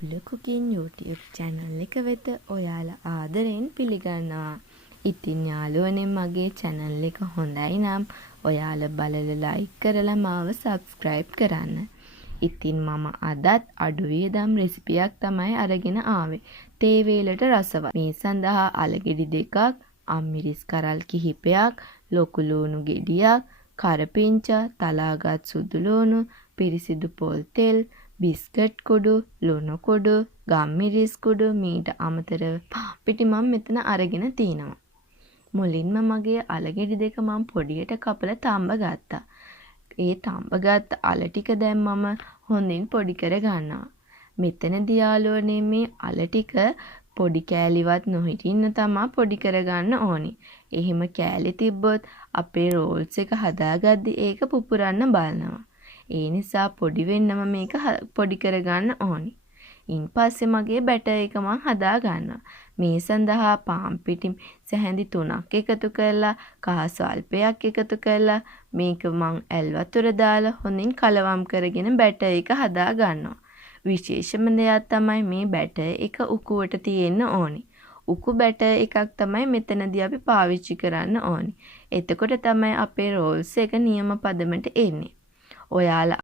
Abula cooking YouTube channel එක වෙත ඔයාලා ආදරෙන් පිළිගන්නවා. ඉතින් යාළුවනේ මගේ channel එක හොඳයි නම් ඔයාලා බලලා like කරලා මාව subscribe කරන්න. ඉතින් මම අදත් අඩු වියදම් රෙසිපියක් තමයි අරගෙන ආවේ. තේ වේලට රසවත්. මේ සඳහා අලගෙඩි දෙකක්, අම්මිරිස් කරල් කිහිපයක්, ලොකු ලුණු ගෙඩියක්, කරපිංචා, තලාගත් සුදු ලුණු, පිරිසිදු පොල් තෙල්, බිස්කට් කුඩු, ලුණු කුඩු, ගම්මිරිස් කුඩු, මීට අමතරව පිටි මම මෙතන අරගෙන තිනවා. මුලින්ම මගේ අලගෙඩි දෙක මම පොඩියට කපලා තඹ ගත්තා. ඒ තඹ ගත්ත අල ටික දැන් මම හොඳින් පොඩි කර ගන්නවා. මෙතනදී යාළුවනේ මේ අල ටික පොඩි කෑලිවත් නොහිටින්න තමයි පොඩි කරගන්න ඕනි. එහෙම කෑලි තිබ්බොත් අපේ රෝල්ස් එක හදාගද්දි ඒක පුපුරන්න බලනවා. ඒ නිසා පොඩි වෙන්නම මේක පොඩි කරගන්න ඕනි. ඉන්පස්සේ මගේ බැටර් එක මම හදා ගන්නවා. මේ සඳහා පාන් පිටි සැහැඳි 3ක් එකතු කරලා කහ ස්වල්පයක් එකතු කරලා මේක මම ඇල් වතුර දාලා හොඳින් කලවම් කරගෙන බැටර් එක හදා ගන්නවා. විශේෂම දෙයක් තමයි මේ බැටර් එක උකුවට තියෙන්න ඕනි. උකු බැටර් එකක් තමයි මෙතනදී අපි පාවිච්චි කරන්න ඕනි. එතකොට තමයි අපේ රෝල්ස් එක නියම පදමට එන්නේ. ඔයාලා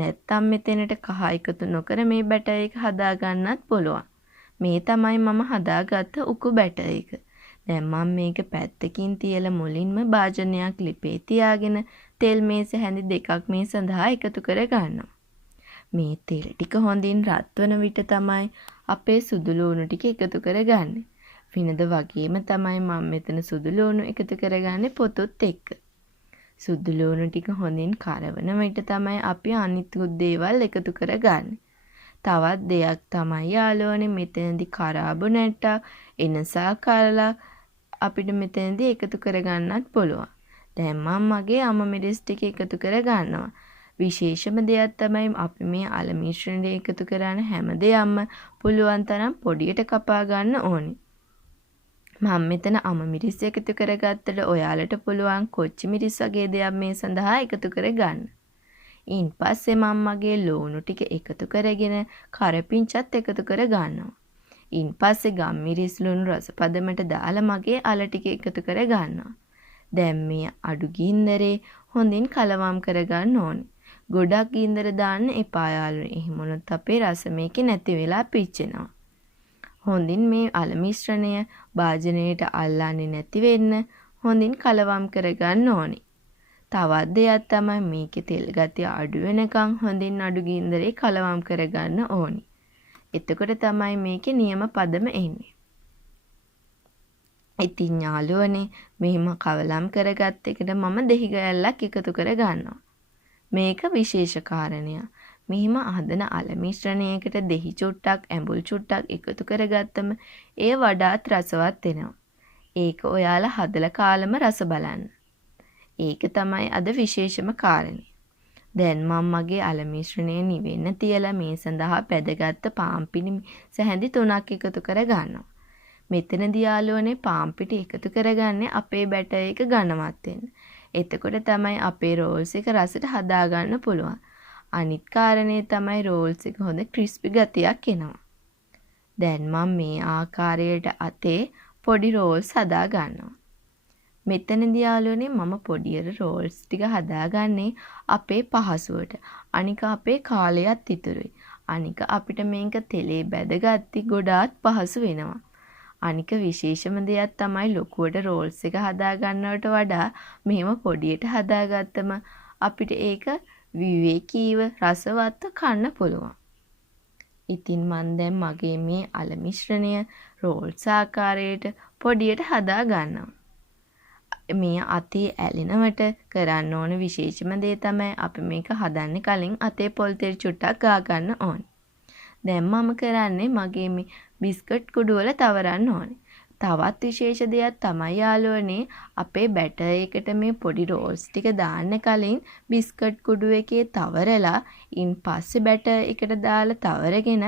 නැත්තම් මෙතනට කහ එකතු නොකර මේ බැටර් එක හදා ගන්නත් පුළුවන්. මේ තමයි මම හදාගත්ත උකු බැටර් එක. දැන් මම මේක පැත්තකින් තියලා මුලින්ම භාජනයක් ලිපේ තියාගෙන තෙල් මේස හැඳි දෙකක් මේ සඳහා එකතු කර ගන්නවා. මේ තෙල් ටික හොඳින් රත් වන විට තමයි අපේ සුදු ලුණු ටික එකතු කරගන්නේ. විනද වගේම තමයි මම මෙතන සුදු ලුණු එකතු කරගන්නේ පොතුත් එක්ක. සුදු ලුණු ටික හොඳින් කරවන විට තමයි අපි අනිත් දේවල් එකතු කරගන්නේ. තවත් දෙයක් තමයි යාළුවනේ මෙතනදී කරාබු නැට්ටක් එනසා කරලා අපිට මෙතනදී එකතු කරගන්නත් පුළුවන්. දැන් මම මගේ අමමිරිස් ටික එකතු කරගන්නවා. විශේෂම දෙයක් තමයි අපි මේ අල මිශ්‍රණය එකතු කරන හැම දෙයක්ම පුළුවන් තරම් පොඩියට කපා ගන්න ඕනේ. මම මෙතන අමමිරිස් එකතු කරගත්තට ඔයාලට පුළුවන් කොච්චි මිරිස් වගේ දෙයක් මේ සඳහා එකතු කරගන්න. ඉන්පස්සේ මම මගේ ලුණු ටික එකතු කරගෙන කරපිංචත් එකතු කරගන්නවා. ඉන්පස්සේ ගම්මිරිස් ලුණු රස පදමට දාලා මගේ අල ටික එකතු කරගන්නවා. දැන් මේ අඩු ගින්දරේ හොඳින් කලවම් කරගන්න ඕනේ. ගොඩක් ගින්දර දාන්න එපා යාළුවනේ. එහෙම වුණොත් අපේ රස මේකේ නැති වෙලා පිච්චෙනවා. හොඳින් මේ අල මිශ්‍රණය භාජනයට අල්ලන්නේ නැති වෙන්න හොඳින් කලවම් කරගන්න ඕනේ. තවත් දෙයක් තමයි මේකේ තෙල් ගතිය අඩු වෙනකන් හොඳින් අඩු ගින්දරේ කලවම් කරගන්න ඕනේ. එතකොට තමයි මේකේ නියම පදම එන්නේ. ඉතින් යාළුවනේ මෙහිම කලවම් කරගත්ත එකට මම දෙහි ගෑල්ලක් එකතු කරගන්නවා. මේක විශේෂ කාරණයක්. මෙහිම හදන අල මිශ්‍රණයකට දෙහි චුට්ටක් ඇඹුල් චුට්ටක් එකතු කරගත්තම ඒ වඩාත් රසවත් වෙනවා. ඒක ඔයාලා හදලා කාලම රස බලන්න. ඒක තමයි අද විශේෂම කාරණේ. දැන් මම මගේ අල මිශ්‍රණය නිවෙන්න තියලා මේ සඳහා පැදගත් පාන් පිටි සැහැඳි 3ක් එකතු කරගන්නවා. මෙතනදී යාළුවනේ පාන් පිටි එකතු කරගන්නේ අපේ බැටර් එක ඝනවත් වෙන්න. එතකොට තමයි අපේ රෝල්ස් එක රසට හදා ගන්න පුළුවන්. අනිත් කාරණේ තමයි රෝල්ස් එක හොඳ ක්‍රිස්පි ගතියක් එනවා. දැන් මම මේ ආකාරයට අතේ පොඩි රෝල්ස් හදා ගන්නවා. මෙතනදී යාළුවනේ මම පොඩියට රෝල්ස් ටික හදාගන්නේ අපේ පහසුවට. අනික අපේ කාලයත් ඉතුරුයි. අනික අපිට මේක තෙලේ බැදගatti ගොඩාක් පහසු වෙනවා. අනික විශේෂම දෙයක් තමයි ලොකුවට රෝල්ස් එක හදා ගන්නවට වඩා මෙහෙම පොඩියට හදාගත්තම අපිට ඒක විවේකීව රසවත්ව කන්න පුළුවන්. ඉතින් මම දැන් මගේ මේ අල මිශ්‍රණය රෝල්ස් ආකාරයට පොඩියට හදා ගන්නවා. මේ අතේ ඇලෙනවට කරන්න ඕන විශේෂම දේ තමයි අපි මේක හදන්න කලින් අතේ පොල් තෙල් චුට්ටක් ගා ගන්න ඕනේ. දැන් මම කරන්නේ මගේ මේ බිස්කට් කුඩු වල තවරන්න ඕනේ. තවත් විශේෂ දෙයක් තමයි යාළුවනේ අපේ බැටර් එකට මේ පොඩි රෝල්ස් ටික දාන්න කලින් බිස්කට් කුඩු එකේ තවරලා ඉන්පස්සේ බැටර් එකට දාලා තවරගෙන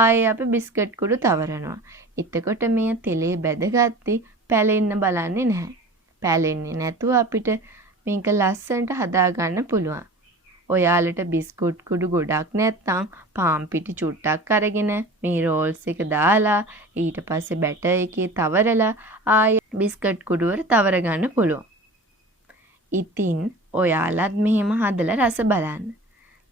ආයේ අපි බිස්කට් කුඩු තවරනවා. එතකොට මේ තෙලේ බැදගatti පැලෙන්න බලන්නේ නැහැ. පැලෙන්නේ නැතුව අපිට මේක ලස්සනට හදා ගන්න පුළුවන්. ඔයාලට බිස්කුට් කුඩු ගොඩක් නැත්නම් පාන් පිටි චුට්ටක් අරගෙන මේ රෝල්ස් එක දාලා ඊට පස්සේ බැටර් එකේ තවරලා ආයෙ බිස්කට් කුඩු වල තවර ගන්න පුළුවන්. ඉතින් ඔයාලත් මෙහෙම හදලා රස බලන්න.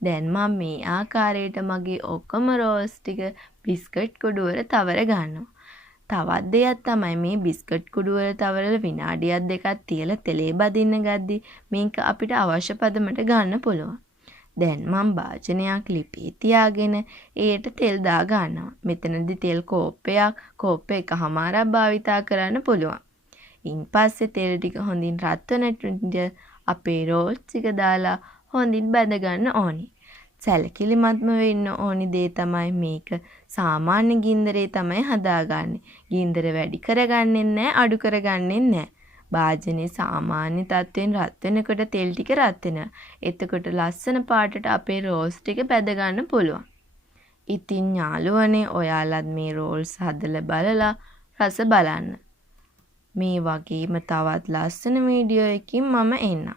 දැන් මම මේ ආකාරයට මගේ ඔක්කොම රෝල්ස් ටික බිස්කට් කුඩු වල තවර ගන්නවා. තවත් දෙයක් තමයි මේ බිස්කට් කුඩු වල තවරලා විනාඩියක් දෙකක් තියලා තෙලේ බදින්න ගද්දි මේක අපිට අවශ්‍ය පදමට ගන්න පුළුවන්. දැන් මම භාජනයක් ලිපේ තියාගෙන ඒට තෙල් දා ගන්නවා. මෙතනදී තෙල් කෝප්පේ එකමාරක් භාවිතා කරන්න පුළුවන්. ඉන්පස්සේ තෙල් ටික හොඳින් රත් වෙනට අපේ රෝල්ස් ටික දාලා හොඳින් බැද ගන්න ඕනි. සැලකිලිමත්ම වෙන්න ඕනි දේ තමයි මේක සාමාන්‍ය ගින්දරේ තමයි හදාගන්නේ. ගින්දර වැඩි කරගන්නේ නැහැ, අඩු කරගන්නේ නැහැ. භාජනේ සාමාන්‍ය තත්ත්වෙන් රත් වෙනකොට තෙල් ටික රත් වෙනවා. එතකොට ලස්සන පාටට අපේ රෝල්ස් ටික බැද ගන්න පුළුවන්. ඉතින් යාළුවනේ ඔයාලත් මේ රෝල්ස් හදලා බලලා රස බලන්න. මේ වගේම තවත් ලස්සන වීඩියෝ එකකින් මම එන්නම්.